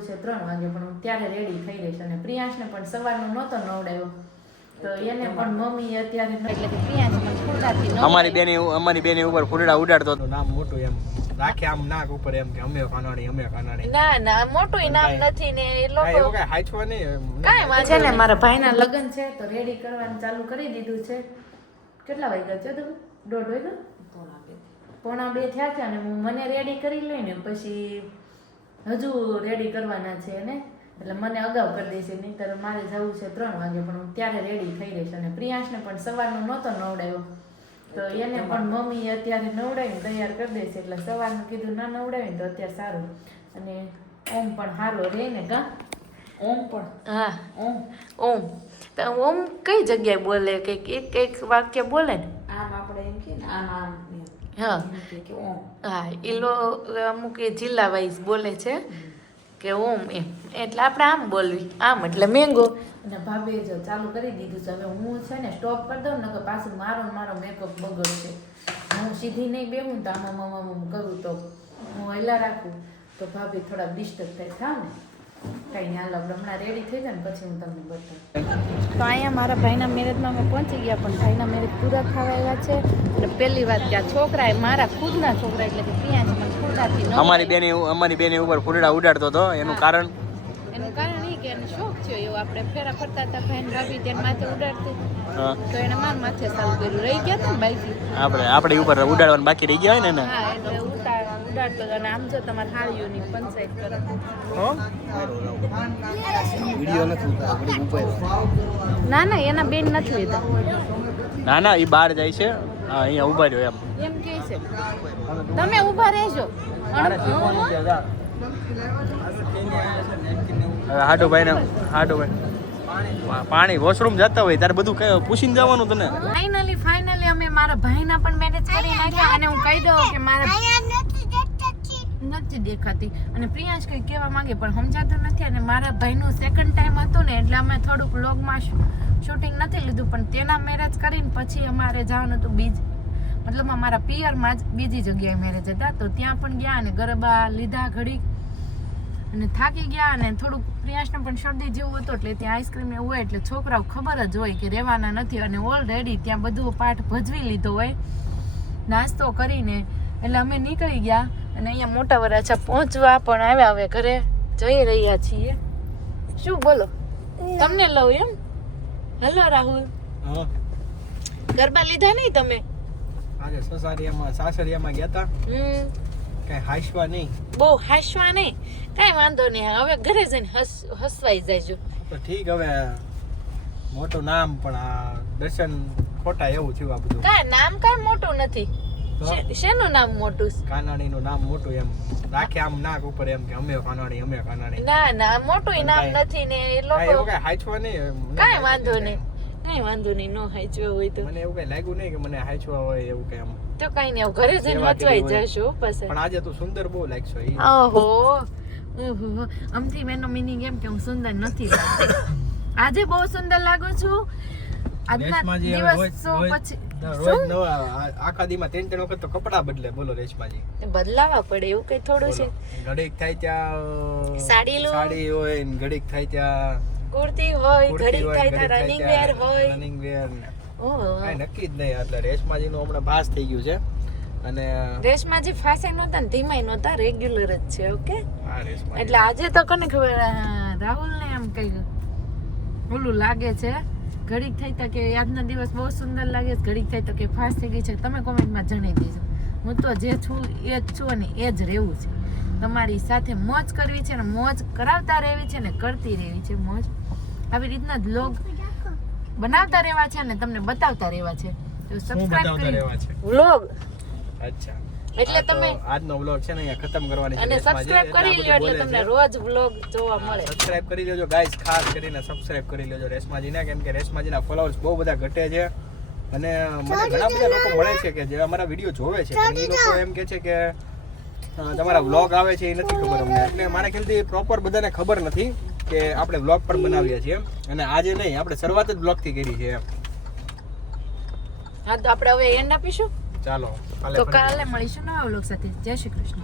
જવું છે 3 વાગે, પણ હું ત્યારે રેડી થઈ રહીશ. અને પ્રિયાંશને પણ સવારનો નહોતો નવડાવ્યો, તો એને પણ મમ્મી અત્યારે એટલે કે પ્રિયાંશ મને ફૂલડાથી અમારી બેની ઉપર ફૂલડા ઉડાડતો હતો. નામ મોટું એમ રાખે આમ નાક ઉપર એમ કે અમે કાનાડી. ના મોટું ઇનામ નથી ને એ લોકો એવું કઈ હાચવા નહીં કાંઈ વાંધો છે ને. મારા ભાઈના લગ્ન છે તો રેડી કરવાનું ચાલુ કરી દીધું છે. કેટલા વાગ્યા છે? 1:30 વાગ્યા, 1:45 થયા છે. અને મને રેડી કરી લઈને પછી હજુ રેડી કરવાના છે એને, એટલે મને અગાઉ કરી દેશે. નહીંતર મારે જવું છે 3 વાગે, પણ હું ત્યારે રેડી થઈ રહીશ. અને પ્રિયાંશને પણ સવારનો નહોતો નવડાવ્યો, તો એને પણ મમ્મી અત્યારે નવડાવીને તૈયાર કરી દેશે. એટલે સવારનું કીધું ના નવડાવીને તો અત્યારે સારું. અને ઓમ પણ સારો રહે ને કા? ઓમ પણ હા ઓમ તો ઓમ કઈ જગ્યાએ બોલે? કંઈક એક વાક્ય બોલે ને આમ આપણે એમ કે ને આમ હા કે ઓમ. હા અમુક એ જિલ્લા વાઇઝ બોલે છે કે ઓમ એમ, એટલે આપણે આમ બોલવી, આમ એટલે મેંગો. અને ભાભીએ જો ચાલુ કરી દીધું છે. હવે હું છે ને સ્ટોપ કરી દઉં ને કે પાછું મારો મેકઅપ બગડશે. હું સીધી નહીં બેહું તો આમ કરું તો હું હેલા રાખું તો ભાભી થોડા ડિસ્ટર્બ થાવ ને. કંઈ નહીં, હાલ આપણે હમણાં રેડી થઈ જાય ને પછી હું તમને બતાવું. તો અહીંયા મારા ભાઈના મેરેજમાં અમે પહોંચી ગયા, પણ ભાઈના મેરેજ પૂરા થવા આવ્યા છે. અને પહેલી વાત કે આ છોકરાએ મારા ખુદના છોકરા એટલે કે પ્રિયાંશ મને ફૂલડાથી અમારી બેની ઉપર ફૂલડા ઉડાડતો હતો. એનું કારણ એ કે એને શોખ છે એવો. આપણે ફેરા ફરતા હતા ભાઈ ભાભી તેને માથે ઉડાડતું, તો એને મારા માથે સારું કર્યું. રહી ગયા હતા ને બાઈથી આપણે ઉપર ઉડાડવાનું બાકી રહી ગયા હોય ને. હા એટલે ઉડાડતો હતો. અને આમ જો તમારે હાળીઓની પંચાયત કરે. ના એના બેન નથી લીધા. ના એ બહાર જાય છે. હા અહીંયા ઉભા રહ્યો એમ કે છે તમે ઊભા રહેજો. પાણી વોશરૂમ જતા હોય ત્યારે બધું પૂછીને જવાનું તને. ફાઇનલી અમે મારા ભાઈના પણ મેરેજ કરી નાખ્યા. અને હું કહી દઉં કે મારા નથી દેખાતી. અને પ્રિયાંશ કંઈ કહેવા માંગે પણ સમજાતું નથી. અને મારા ભાઈનું સેકન્ડ ટાઈમ હતું ને એટલે અમે થોડુંક વ્લોગમાં શૂટિંગ નથી લીધું. પણ તેના મેરેજ કરીને પછી અમારે જવાનું હતું મતલબ અમારા પિયરમાં જ બીજી જગ્યાએ મેરેજ હતા, તો ત્યાં પણ ગયા અને ગરબા લીધા ઘડી અને થાકી ગયા. અને થોડુંક પ્રિયાંશને પણ શરદી જેવું હતું એટલે ત્યાં આઈસ્ક્રીમ એવું હોય એટલે છોકરાઓ ખબર જ હોય કે રહેવાના નથી. અને ઓલરેડી ત્યાં બધું પાઠ ભજવી લીધો હોય નાસ્તો કરીને. એટલે અમે નીકળી ગયા અને અહીંયા મોટા વરાછા પહોંચવા પણ આવ્યા. હવે ઘરે જઈ રહ્યા છીએ. શું બોલો? તમને લઉં એમ? હેલો રાહુલ, ગરબા લીધા નહીં તમે? આજે સાસરિયામાં ગયા હતા. કઈ હાસવા નહીં, બહુ હાસવા નહીં. કાંઈ વાંધો નહીં, હવે ઘરે જઈને હસવાઈ જાય. તો ઠીક. હવે મોટું નામ પણ આ દર્શન ખોટા એવું થયું. આ બધું કાંઈ નામ કાંઈ મોટું નથી. શેનું નામ મોટું? કાનાડીનું નામ મોટું એમ રાખે આમ નાક ઉપર એમ કે અમે કાનાડી. ના મોટું નામ નથી ને એ લોકો કઈ હાચવા નહીં. કાંઈ વાંધો નહીં, કાંઈ વાંધો નહીં. નો હાચવા હોય તો મને એવું કઈ લાગ્યું નહીં કે મને હાચવા હોય એવું કઈ. આમ તો કઈ નહીં, ઘરે જઈને હચવાઈ જશો પછી. પણ આજે તું સુંદર બહુ લાગશો. ઓહો અમથી મેનો મીનિંગ એમ કે હું સુંદર નથી લાગતી. આજે બહુ સુંદર લાગુ છું. આજના દિવસો પછી રોજ નવા આખા દીમાં 3 વખત તો કપડા બદલે. બોલો રેશમાજી, બદલાવા પડે એવું કઈ થોડું છે? ઘડીક થાય ત્યાં સાડી હોય ને ઘડીક થાય ત્યાં કુર્તી હોય, ઘડીક થાય ત્યાં રનિંગ વેર હોય. રનિંગ વેર ઓહ કઈ નક્કી જ નહીં. એટલે રેશમાજી નું હમણાં પાસ થઈ ગયું છે. અને રેશમાજી ફાસે નહોતા ને ધીમાય નહોતા, રેગ્યુલર જ છે. ઓકે રેશમાજી એટલે આજે તો કોને ખબર રાહુલ ને એમ કઈ ઓલું લાગે છે. ઘડીક થઈ તો કે આજનો દિવસ બહુ સુંદર લાગે છે, ઘડીક થઈ તો કે ફાસ થઈ ગઈ છે. તમે કોમેન્ટમાં જણાવી દેજો. હું તો જે છું એ જ છું અને એ જ રહેવું છે. તમારી સાથે મોજ કરવી છે ને મોજ કરાવતા રહેવી છે ને કરતી રહેવી છે મોજ. આવી રીતના જ વ્લોગ બનાવતા રહેવા છે અને તમને બતાવતા રહેવા છે. તો સબસ્ક્રાઇબ કરી વ્લોગ. અચ્છા, એટલે તમે આજનો વ્લોગ છે ને અહીંયા ખતમ કરવાની છે. અને સબસ્ક્રાઇબ કરી લ્યો એટલે તમને રોજ વ્લોગ જોવા મળે. સબસ્ક્રાઇબ કરી લેજો ગાઈસ, ખાસ કરીને સબસ્ક્રાઇબ કરી લેજો રેશમાજીને. કેમ કે રેશમાજીના ફોલોઅર્સ બહુ બધા ઘટે છે. અને મને ઘણા બધા લોકો મળે છે કે જે અમારા વિડીયો જોવે છે, પણ એ લોકો એમ કે છે કે તમારા વ્લોગ આવે છે એ નથી ખબર અમને. એટલે મારા ખ્યાલથી પ્રોપર બધાને ખબર નથી કે આપણે વ્લોગ પણ બનાવીએ છીએ. અને આજે નહીં, આપણે શરૂઆત જ વ્લોગ થી કરી છે એમ. હા તો આપણે હવે એન્ડ આપીશું. ચાલો તો કાલે મળીશું નવા વ્લોગ સાથે. જય શ્રી કૃષ્ણ.